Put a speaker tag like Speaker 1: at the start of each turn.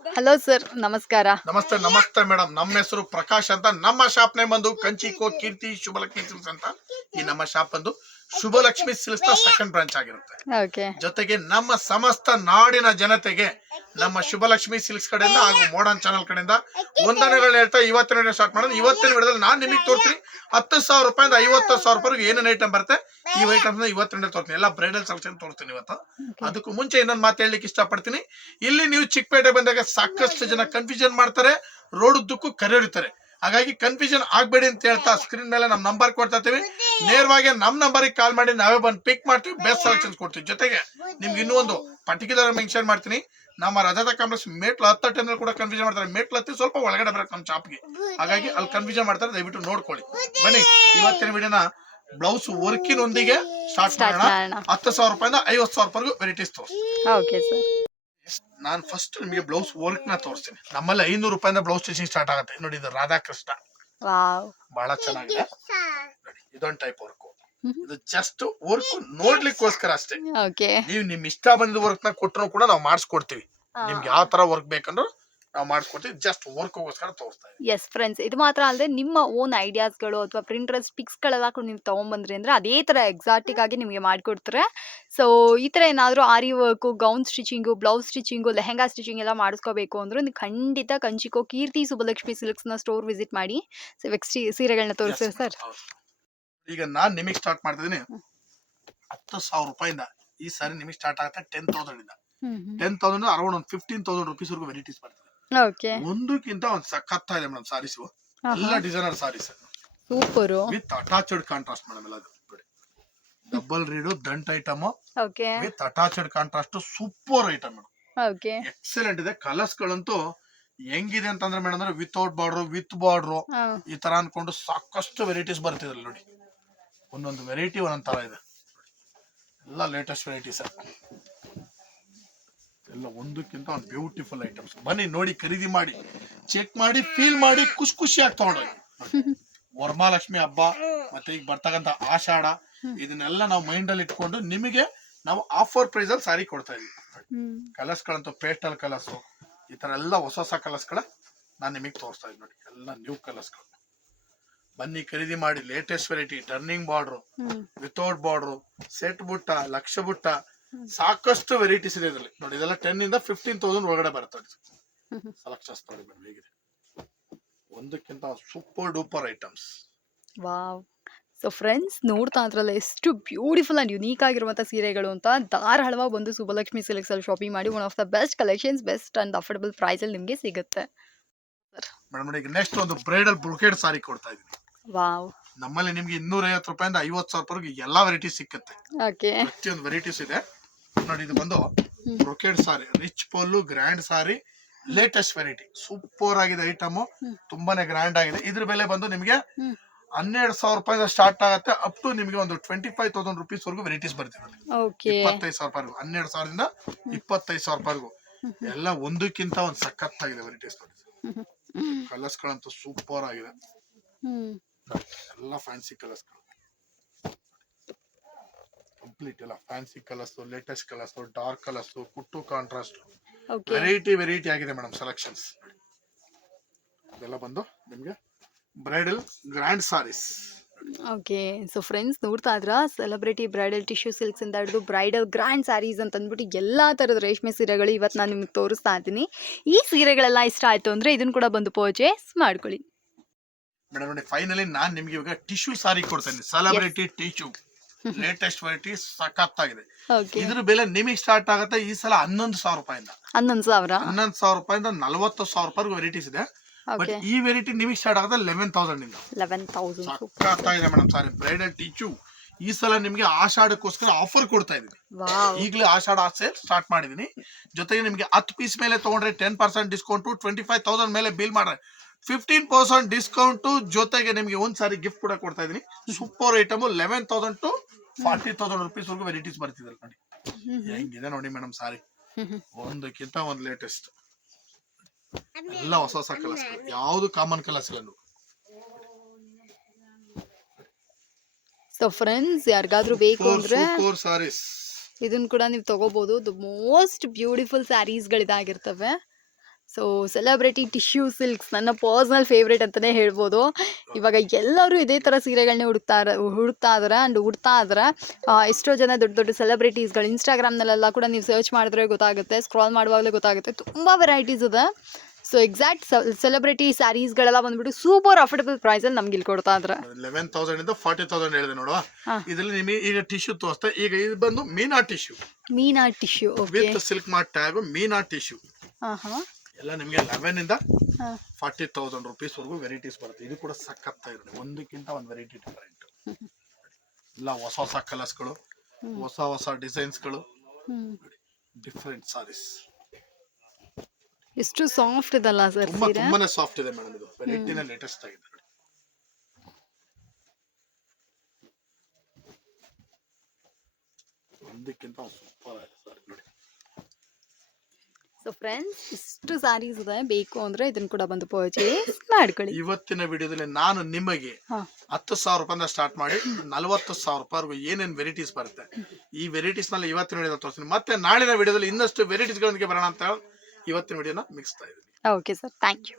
Speaker 1: Hello sir ನಮಸ್ಕಾರ.
Speaker 2: ನಮಸ್ತೆ ನಮಸ್ತೆ ಮೇಡಮ್ ನಮ್ಮ ಹೆಸರು ಪ್ರಕಾಶ್ ಅಂತ. ನಮ್ಮ ಶಾಪ್ ನೇಮ್ ಬಂದು ಕಂಚಿಕೋ ಕೀರ್ತಿ ಶುಭಲಕ್ಷ್ಮಿ ಸಿಲ್ಸ್ ಅಂತ. ಈ ನಮ್ಮ ಶಾಪ್ ಬಂದು ಶುಭಲಕ್ಷ್ಮಿ ಸಿಲ್ಕ್ಸ್ನ ಸೆಕೆಂಡ್ ಬ್ರಾಂಚ್ ಆಗಿರುತ್ತೆ.
Speaker 1: ಓಕೆ
Speaker 2: ಜೊತೆಗೆ ನಮ್ಮ ಸಮಸ್ತ ನಾಡಿನ ಜನತೆಗೆ ನಮ್ಮ ಶುಭಲಕ್ಷ್ಮಿ ಸಿಲ್ಕ್ಸ್ ಕಡೆಯಿಂದ ಹಾಗೂ ಮೋಡನ್ ಚಾನಲ್ ಕಡೆಯಿಂದ ಒಂದನೆಗಳು ಹೇಳ್ತಾ ಇವತ್ತಿನ ಸ್ಟಾರ್ಟ್ ಮಾಡೋದು. ಇವತ್ತಿನ ವಿಡಿಯೋದಲ್ಲಿ ನಾನು ನಿಮಗೆ ತೋರಿಸ್ತೀನಿ. ಹತ್ತು ಸಾವಿರ ರೂಪಾಯಿಂದ ಐವತ್ತು ಸಾವಿರ ರೂಪಾಯಿಗೆ ಏನೇನು ಐಟಮ್ ಬರುತ್ತೆ ಈ ಅಂತ ಇವತ್ತಿನ ತೋರ್ತೀನಿ. ಎಲ್ಲ ಬ್ರೈಡಲ್ ಸೆಲೆಕ್ಷನ್ ತೋರ್ತೀನಿ ಇವತ್ತು. ಅದಕ್ಕೂ ಮುಂಚೆ ಇನ್ನೊಂದು ಮಾತು ಹೇಳಲಿಕ್ಕೆ ಇಷ್ಟಪಡ್ತೀನಿ. ಇಲ್ಲಿ ನೀವು ಚಿಕ್ಕಪೇಟೆ ಬಂದಾಗ ಸಾಕಷ್ಟು ಜನ ಕನ್ಫ್ಯೂಷನ್ ಮಾಡ್ತಾರೆ ರೋಡ್ ಉದ್ದಕ್ಕೂ ಕರೆಯುತ್ತಾರೆ ಹಾಗಾಗಿ ಕನ್ಫ್ಯೂಷನ್ ಆಗ್ಬೇಡಿ ಅಂತ ಹೇಳ್ತಾ ಸ್ಕ್ರೀನ್ ಮೇಲೆ ನಮ್ಮ ನಂಬರ್ ಕೊಡ್ತಾ ಇರ್ತೀವಿ. ನೇರವಾಗಿ ನಮ್ಮ ನಂಬರಿಗೆ ಕಾಲ್ ಮಾಡಿ ನಾವೇ ಬಂದು ಪಿಕ್ ಮಾಡ್ತೀವಿ ಬೆಸ್ಟ್ ಸೆಲೆಕ್ಷನ್ಸ್ ಕೊಡ್ತೀವಿ. ಜೊತೆಗೆ ನಿಮ್ಗೆ ಇನ್ನೂ ಒಂದು ಪರ್ಟಿಕ್ಯುಲರ್ ಮೆನ್ಷನ್ ಮಾಡ್ತೀನಿ. ನಮ್ಮ ರಜತ ಕಾಂಗ್ರೆಸ್ ಮೇಟ್ಲು ಹತ್ತ ಟೆನ್ ಕೂಡ ಕನ್ಫ್ಯೂಷನ್ ಮಾಡ್ತಾರೆ. ಮೇಟ್ಲ ಹತ್ತಿ ಸ್ವಲ್ಪ ಒಳಗಡೆ ಬರಕ್ಕೆ ನಮ್ಮ ಚಾಪ್ಗೆ ಹಾಗಾಗಿ ಅಲ್ಲಿ ಕನ್ಫ್ಯೂಷನ್ ಮಾಡ್ತಾರೆ ದಯವಿಟ್ಟು ನೋಡ್ಕೊಳ್ಳಿ. ಬನ್ನಿ ಇವತ್ತಿನ ವಿಡಿಯೋನ ಬ್ಲೌಸ್ ವರ್ಕಿನೊಂದಿಗೆ ಸ್ಟಾರ್ಟ್ ಮಾಡೋಣ.
Speaker 1: ಮಾಡೋಣ.
Speaker 2: ಹತ್ತು ಸಾವಿರ ರೂಪಾಯಿಂದ ಐವತ್ತು ಸಾವಿರ ರೂಪಾಯಿಗೂ ವೆರೈಟೀಸ್ ತೋರಿಸಿ
Speaker 1: ಓಕೆ ಸರ್
Speaker 2: ನಾನು ಫಸ್ಟ್ ನಿಮಗೆ ಬ್ಲೌಸ್ ವರ್ಕ್ನ ತೋರಿಸ್ತೀನಿ. ನಮ್ಮಲ್ಲಿ ಐನೂರು ರೂಪಾಯಿಂದ ಬ್ಲೌಸ್ ಸ್ಟಿಚಿಂಗ್ ಸ್ಟಾರ್ಟ್ ಆಗುತ್ತೆ. ನೋಡಿ ಇದು ರಾಧಾಕೃಷ್ಣ. ಬಹಳ ಚೆನ್ನಾಗಿದೆ. ಇದೊಂದು ಟೈಪ್ ವರ್ಕ್ ಇದು ಜಸ್ಟ್ ವರ್ಕ್ ನೋಡ್ಲಿಕ್ಕೋಸ್ಕರ ಅಷ್ಟೇ.
Speaker 1: ಓಕೆ
Speaker 2: ನೀವು ನಿಮ್ ಇಷ್ಟ ಬಂದ ವರ್ಕ್ನ ಕೊಟ್ಟರು ಕೂಡ ನಾವು ಮಾಡಿಸ್ಕೊಡ್ತೀವಿ. ನಿಮ್ಗೆ ಯಾವ ತರ ವರ್ಕ್ ಬೇಕಂದ್ರೂ ನಾವು ಮಾಡ್ಕೊಡ್ತೀವಿ ಜಸ್ಟ್ ವರ್ಕ್ಗೋಸ್ಕರ ತೋರಿಸ್ತಾ
Speaker 1: ಎಸ್ ಫ್ರೆಂಡ್ಸ್ ಇದು ಮಾತ್ರ ಅಲ್ಲದೆ ನಿಮ್ಮ ಓನ್ ಐಡಿಯಾಸ್ಗಳು ಅಥವಾ ಪ್ರಿಂಟ್ರೆಸ್ ಪಿಕ್ಸ್ಗಳೆಲ್ಲ ಕೂಡ ನೀವು ತೊಗೊಂಬಂದ್ರಿ ಅಂದರೆ ಅದೇ ಥರ ಎಕ್ಸಾಟಿಕ್ ಆಗಿ ನಿಮಗೆ ಮಾಡಿಕೊಡ್ತಾರೆ. ಸೊ ಈ ಥರ ಏನಾದರೂ aari work gown stitching blouse stitching lehenga stitching ಎಲ್ಲ ಮಾಡಿಸ್ಕೋಬೇಕು ಅಂದ್ರೆ ನೀವು ಖಂಡಿತ ಕಂಚಿಕೋ ಕೀರ್ತಿ ಸುಬ್ಬಲಕ್ಷ್ಮಿ ಸಿಲ್ಕ್ಸ್ನ ಸ್ಟೋರ್ ವಿಸಿಟ್ ಮಾಡಿ. ಸೊ ಎಕ್ಸ್ಟಿ ಸೀರೆಗಳನ್ನ ತೋರಿಸ್ತೀವಿ ಸರ್
Speaker 2: ಈಗ ನಾನ್ ನಿಮಗೆ ಸ್ಟಾರ್ಟ್ ಮಾಡ್ತಿದ್ದೀನಿ. ಹತ್ತು ಸಾವಿರ ರೂಪಾಯಿಂದ ಈ ಸಾರಿ ನಿಮಗೆ ಸ್ಟಾರ್ಟ್ ಆಗುತ್ತೆ ಟೆನ್ ತೌಸಂಡ್ ಇಂದ. ಟೆನ್ ತೌಸಂಡ್ ಅರೌಂಡ್ ಒಂದು ಫಿಫ್ಟೀನ್ ತೌಸಂಡ್ ರುಪೀಸ್ ವರೆಗೂ ವೆರೈಟೀಸ್ ಬರ್ತದೆ.
Speaker 1: ಓಕೆ
Speaker 2: ಒಂದಕ್ಕಿಂತ ಒಂದು ಸಖತ್ತ ಇದೆ ಮೇಡಮ್ ಸಾರೀಸ್ ಎಲ್ಲ designer saris.
Speaker 1: Super.
Speaker 2: With attached contrast madam ಎಲ್ಲ ಡಬಲ್ ರೀಡ್ ದಂಟ್ item
Speaker 1: okay
Speaker 2: with attached contrast super item madam
Speaker 1: okay
Speaker 2: excellent ಇದೆ. ಕಲರ್ಸ್ ಗಳಂತೂ ಹೆಂಗಿದೆ ಅಂತಂದ್ರೆ ಮೇಡಮ್ ಅಂದ್ರೆ ವಿತೌಟ್ ಬಾರ್ಡ್ರು ವಿತ್ ಬಾರ್ಡ್ರು ಈ ತರ ಅನ್ಕೊಂಡು ಸಾಕಷ್ಟು ವೆರೈಟೀಸ್ ಬರ್ತಿದ್ರು ನೋಡಿ. ಒಂದೊಂದು ವೆರೈಟಿ ಒಂದೊಂದ್ ತರ ಇದೆ. ಎಲ್ಲ ಲೇಟೆಸ್ಟ್ ವೆರೈಟೀಸ್ ಎಲ್ಲ ಒಂದಕ್ಕಿಂತ ಒಂದು ಬ್ಯೂಟಿಫುಲ್ ಐಟಮ್ಸ್ ಬನ್ನಿ ನೋಡಿ ಖರೀದಿ ಮಾಡಿ ಚೆಕ್ ಮಾಡಿ ಫೀಲ್ ಮಾಡಿ ಖುಷಿ ಖುಷಿಯಾಗಿ ತಗೊಂಡೋಗಿ. ವರಮಹಾಲಕ್ಷ್ಮಿ ಹಬ್ಬ ಮತ್ತೆ ಈಗ ಬರ್ತಕ್ಕಂಥ ಆಷಾಢ ಇದನ್ನೆಲ್ಲ ನಾವು ಮೈಂಡ್ ಅಲ್ಲಿ ಇಟ್ಕೊಂಡು ನಿಮಗೆ ನಾವು ಆಫರ್ ಪ್ರೈಸ್ ಅಲ್ಲಿ ಸಾರಿ ಕೊಡ್ತಾ ಇದೀವಿ ಕಲರ್ಸ್ ಗಳಂತೂ ಪೇಸ್ಟಲ್ ಕಲರ್ಸ್ ಈ ತರ ಎಲ್ಲ ಹೊಸ ಹೊಸ ಕಲರ್ಸ್ಗಳ ನಾನು ನಿಮಗೆ ತೋರಿಸ್ತಾ ಇದ್ದೀನಿ ನೋಡಿ ಎಲ್ಲ ನ್ಯೂ ಕಲರ್ಸ್ಗಳು. ಬನ್ನಿ ಖರೀದಿ ಮಾಡಿ latest variety turning border without border set butta lakh butta ಸಾಕಷ್ಟು ವೆರೈಟೀಸ್ ಇದೆ ಇದರಲ್ಲಿ. ನೋಡಿ ಇದೆಲ್ಲ ಟೆನ್ ಇಂದ ಫಿಫ್ಟೀನ್ ತೌಸಂಡ್ ಒಳಗಡೆ ಬರುತ್ತೆ ಸೆಲೆಕ್ಷನ್ಸ್ ನೋಡಿ ಮೇಡಮ್ ಹೇಗಿದೆ. ಒಂದಕ್ಕಿಂತ super duper items
Speaker 1: wow. So friends ನೋಡ್ತಾ ಇದ್ರಲ್ಲ ಎಷ್ಟು ಬ್ಯೂಟಿಫುಲ್ ಆ್ಯಂಡ್ ಯುನೀಕ್ ಆಗಿರುವಂಥ ಸೀರೆಗಳು ಅಂತ ಧಾರಾಳವಾಗಿ ಬಂದು ಸುಬ್ಬಲಕ್ಷ್ಮಿ ಸಿಲೆಕ್ಸಲ್ಲಿ ಶಾಪಿಂಗ್ ಮಾಡಿ one of the best collections best and affordable ಪ್ರೈಸಲ್ಲಿ ನಿಮಗೆ ಸಿಗುತ್ತೆ.
Speaker 2: ಮೇಡಮ್ ಈಗ ನೆಕ್ಸ್ಟ್ ಒಂದು ಬ್ರೈಡಲ್ ಬ್ರೊಕೇಡ್ ಸಾರಿ ಕೊಡ್ತಾ ಇದೀನಿ
Speaker 1: ವಾವ್.
Speaker 2: ನಮ್ಮಲ್ಲಿ ನಿಮ್ಗೆ ಇನ್ನೂರ ಐವತ್ತು ರೂಪಾಯಿಂದ ಐವತ್ತು ಸಾವಿರ ರೂಪಾಯಿಗೆ ಎಲ್ಲಾ ವೆರೈಟಿ ಸಿಕ್ಕುತ್ತೆ.
Speaker 1: ಓಕೆ
Speaker 2: ಪ್ರತಿಯೊಂದು ವೆರೈಟೀಸ್ ಇದೆ. ನೋಡಿ ಇದು ಬಂದು ಬ್ರೊಕೇಡ್ ಸಾರಿ ರಿಚ್ ಪೋಲು grand sari latest variety super ಆಗಿದೆ ಐಟಮ್ ತುಂಬಾನೇ ಗ್ರ್ಯಾಂಡ್ ಆಗಿದೆ. ಇದ್ರ ಬೆಲೆ ಬಂದು ನಿಮಗೆ. ಹನ್ನೆರಡು ಸಾವಿರ ರೂಪಾಯಿಂದ ಸ್ಟಾರ್ಟ್ ಆಗುತ್ತೆ. ಅಪ್ ಟು ನಿಮಗೆ ಒಂದು ಟ್ವೆಂಟಿ ಫೈವ್ ತೌಸಂಡ್ ರುಪೀಸ್ ವರೆಗೂ ವೆರೈಟೀಸ್ ಬರ್ತಿದೆ ಇಪ್ಪತ್ತೈದು ಸಾವಿರ ರೂಪಾಯಿ ಹನ್ನೆರಡು ಸಾವಿರದಿಂದ ಇಪ್ಪತ್ತೈದು ಸಾವಿರ ರೂಪಾಯಿಗೂ ಎಲ್ಲ ಒಂದಕ್ಕಿಂತ ಒಂದು ಸಖತ್ತಾಗಿದೆ ವೆರೈಟೀಸ್ ಕಲರ್ಸ್ಗಳಂತೂ ಕಲರ್ಸ್ ಗಳಂತೂ ಸೂಪರ್ ಆಗಿದೆ. ಎಲ್ಲ ಫ್ಯಾನ್ಸಿ ಕಲರ್ಸ್ ಕಂಪ್ಲೀಟ್ ಎಲ್ಲ fancy colours latest colours dark colours ಕುಟ್ಟು ಕಾಂಟ್ರಾಸ್ಟ್
Speaker 1: ಓಕೆ
Speaker 2: ವೆರೈಟಿ ವೆರೈಟಿ ಆಗಿದೆ ಮೇಡಮ್ ಸೆಲೆಕ್ಷನ್ಸ್ ಇದೆಲ್ಲ ಬಂದು ನಿಮಗೆ bridal grand saris
Speaker 1: okay so friends ನೋಡ್ತಾ ಇದ್ರ? ಸೆಲೆಬ್ರಿಟಿ ಬ್ರೈಡಲ್ ಟಿಶ್ಯೂ ಸಿಲ್ಕ್ಸ್ ಇಂದ ಹಿಡಿದು ಬ್ರೈಡಲ್ ಗ್ರ್ಯಾಂಡ್ ಸ್ಯಾರೀಸ್ ಅಂತ ಅಂದ್ಬಿಟ್ಟು ಎಲ್ಲ ಥರದ ರೇಷ್ಮೆ ಸೀರೆಗಳು ಇವತ್ತು ನಾನು ನಿಮ್ಗೆ ತೋರಿಸ್ತಾ ಇದ್ದೀನಿ. ಈ ಸೀರೆಗಳೆಲ್ಲ ಇಷ್ಟ ಆಯಿತು ಅಂದರೆ ಇದನ್ನು ಕೂಡ ಬಂದು ಪರ್ಚೇಸ್ ಮಾಡ್ಕೊಳ್ಳಿ.
Speaker 2: ಮೇಡಮ್ ನೋಡಿ ಫೈನಲಿ ನಾನು ನಿಮಗೆ ಇವಾಗ ಟಿಶ್ಯೂ ಸಾರಿ ಕೊಡ್ತೇನೆ. ಸೆಲೆಬ್ರಿಟಿ ಟಿಶ್ಯೂ ಲೇಟೆಸ್ಟ್ ವೆರೈಟಿ ಸಖತ್ತಾಗಿದೆ.
Speaker 1: ಇದರ
Speaker 2: ಇದ್ರ ಬೆಲೆ ನಿಮಗೆ ಸ್ಟಾರ್ಟ್ ಆಗುತ್ತೆ ಈ ಸಲ ಹನ್ನೊಂದು ಸಾವಿರ ರೂಪಾಯಿಂದ.
Speaker 1: ಹನ್ನೊಂದು ಸಾವಿರ?
Speaker 2: ಹನ್ನೊಂದು ಸಾವಿರ ರೂಪಾಯಿಂದ ನಲವತ್ತು ಸಾವಿರ ರೂಪಾಯಿ ವೆರೈಟೀಸ್ ಇದೆ. ಬಟ್ ಈ ವೆರೈಟಿ ನಿಮಗೆ ಸ್ಟಾರ್ಟ್ ಆಗುತ್ತೆ ಲೆವೆನ್ ತೌಸಂಡ್ ಇಂದ.
Speaker 1: ಲೆವೆನ್ ತೌಸಂಡ್
Speaker 2: ಸಖತ್ತಾಗಿದೆ ಮೇಡಮ್ ಸಾರಿ ಬ್ರೈಡಲ್ ಟೀಚು ಈ ಸಲ ನಿಮಗೆ ಆಷಾಢಕ್ಕೋಸ್ಕರ ಆಫರ್ ಕೊಡ್ತಾ ಇದೀನಿ. ಈಗಲೇ ಆಷಾಢ ಸೇಲ್ ಸ್ಟಾರ್ಟ್ ಮಾಡಿದೀನಿ. ಜೊತೆಗೆ ನಿಮಗೆ ಹತ್ತು ಪೀಸ್ ಮೇಲೆ ತಗೊಂಡ್ರೆ ten percent discount twenty five thousand ಮೇಲೆ ಬಿಲ್ ಮಾಡ್ರೆ ಫಿಫ್ಟೀನ್ ಪರ್ಸೆಂಟ್ ಡಿಸ್ಕೌಂಟ್ ಜೊತೆಗೆ ನಿಮಗೆ ಒಂದ್ ಸಾರಿ ಗಿಫ್ಟ್ ಕೂಡ ಕೊಡ್ತಾ ಇದೀನಿ super item eleven thousand to forty thousand rupees ವರೆಗೂ ವೆರೈಟೀಸ್ ಬರ್ತಿದೆ ನೋಡಿ. ಹೆಂಗಿದೆ ನೋಡಿ ಮೇಡಮ್ ಸಾರಿ. ಒಂದಕ್ಕಿಂತ ಒಂದ್ ಲೇಟೆಸ್ಟ್ ಎಲ್ಲ ಹೊಸ ಹೊಸ ಕಲರ್ಸ್ ಯಾವುದು ಕಾಮನ್ ಕಲರ್ಸ್ ಇಲ್ಲ.
Speaker 1: ಸೊ ಫ್ರೆಂಡ್ಸ್ ಯಾರಿಗಾದ್ರೂ ಬೇಕು ಅಂದ್ರೆ
Speaker 2: ಫೋರ್ ಸಾರಿಸ್
Speaker 1: ಇದನ್ನ ಕೂಡ ನೀವು ತಗೋಬಹುದು ದ ಮೋಸ್ಟ್ ಬ್ಯೂಟಿಫುಲ್ ಸ್ಯಾರೀಸ್ಗಳಿದಾಗಿರ್ತವೆ ಸೊ ಸೆಲೆಬ್ರಿಟಿ ಟಿಶ್ಯೂ ಸಿಲ್ಕ್ಸ್ ನನ್ನ ಪರ್ಸ್ನಲ್ ಫೇವ್ರೇಟ್ ಅಂತಲೇ ಹೇಳ್ಬೋದು. ಇವಾಗ ಎಲ್ಲರೂ ಇದೇ ಥರ ಸೀರೆಗಳನ್ನೇ ಹುಡುಕ್ತಾ ಹುಡುಕ್ತಾ ಇದಾರೆ ಆ್ಯಂಡ್ ಉಡ್ತಾ ಇದಾರೆ. ಎಷ್ಟೋ ಜನ ದೊಡ್ಡ ದೊಡ್ಡ ಸೆಲೆಬ್ರಿಟೀಸ್ಗಳು ಇನ್ಸ್ಟಾಗ್ರಾಮ್ನಲ್ಲೆಲ್ಲ ಕೂಡ ನೀವು ಸರ್ಚ್ ಮಾಡಿದ್ರೆ ಗೊತ್ತಾಗುತ್ತೆ ಸ್ಕ್ರಾಲ್ ಮಾಡುವಾಗಲೇ ಗೊತ್ತಾಗುತ್ತೆ. ತುಂಬ ವೆರೈಟೀಸ್ ಇದೆ. ಸೊ ಎಕ್ಸಾಕ್ಟ್ ಸೆಲೆಬ್ರಿಟಿ ಸ್ಯಾರೀಸ್ಗಳೆಲ್ಲ ಬಂದ್ಬಿಟ್ಟು ಸೂಪರ್ ಅಫೋರ್ಡಬಲ್ ಪ್ರೈಸಲ್ಲಿ ನಮ್ಗೆ ಇಲ್ಲಿ ಕೊಡ್ತಾ ಇದ್ರೆ.
Speaker 2: ಲೆವೆನ್ ತೌಸಂಡ್ ಇಂದ ಫಾರ್ಟಿ ತೌಸಂಡ್ ಹೇಳಿದೆ ನೋಡುವ. ಇದರಲ್ಲಿ ನಿಮಗೆ ಈಗ ಟಿಶ್ಯೂ ತೋರಿಸ್ತಾ ಈಗ ಇದು ಬಂದು Meena tissue
Speaker 1: Meena tissue
Speaker 2: with silk mart tag Meena tissue ಎಲ್ಲ ನಿಮಗೆ ಲೆವೆನ್ ಇಂದ ಫಾರ್ಟಿ ತೌಸಂಡ್ ರುಪೀಸ್ ವರೆಗೂ ವೆರೈಟೀಸ್ ಬರುತ್ತೆ. ಇದು ಕೂಡ ಸಖತ್ತ ಇರುತ್ತೆ ಒಂದಕ್ಕಿಂತ ಒಂದು ವೆರೈಟಿ ಡಿಫರೆಂಟ್ ಎಲ್ಲ ಹೊಸ ಹೊಸ ಕಲರ್ಸ್ಗಳು ಹೊಸ ಹೊಸ ಡಿಸೈನ್ಸ್ಗಳು
Speaker 1: ಗಳು.
Speaker 2: ಡಿಫ್ರೆಂಟ್ ಸಾರೀಸ್
Speaker 1: ಎಷ್ಟು ಸಾಫ್ಟ್ ಇದಲ್ಲ ಸರ್
Speaker 2: ತುಂಬಾ ತುಂಬಾನೇ ಸಾಫ್ಟ್ ಇದೆ ಮೇಡಮ್ ಇದು. ವೆರೈಟಿನ ಲೇಟೆಸ್ಟ್ ಆಗಿದೆ. ಒಂದಕ್ಕಿಂತ ಸೂಪರ್ ಆಗಿದೆ.
Speaker 1: ಸೊ ಫ್ರೆಂಡ್ಸ್ ಇಷ್ಟು ಸಾರೀಸ್ ಇದೆ. ಬೇಕು ಅಂದ್ರೆ ಇದನ್ನ ಕೂಡ ಬಂದು ಪರ್ಚೇಸ್ ಮಾಡ್ಕೊಳ್ಳಿ.
Speaker 2: ಇವತ್ತಿನ ವಿಡಿಯೋದಲ್ಲಿ ನಾನು ನಿಮಗೆ ಹತ್ತು ಸಾವಿರ ರೂಪಾಯಿಂದ ಸ್ಟಾರ್ಟ್ ಮಾಡಿ ನಲವತ್ತು ಸಾವಿರ ರೂಪಾಯಿವರೆಗೂ ಏನೇನು ವೆರೈಟೀಸ್ ಬರುತ್ತೆ. ಈ ವೆರೈಟೀಸ್ನಲ್ಲಿ ಇವತ್ತಿನ ವಿಡಿಯೋ ತೋರಿಸ್ತೀನಿ. ಮತ್ತೆ ನಾಳಿನ ವಿಡಿಯೋದಲ್ಲಿ ಇನ್ನಷ್ಟು ವೆರೈಟೀಸ್ ಗಳೊಂದಿಗೆ ಬರೋಣ ಅಂತ ಇವತ್ತಿನ ವಿಡಿಯೋನ ಮಿಕ್ಸ್ತಾ ಇದ್ದೀನಿ.
Speaker 1: Okay sir thank you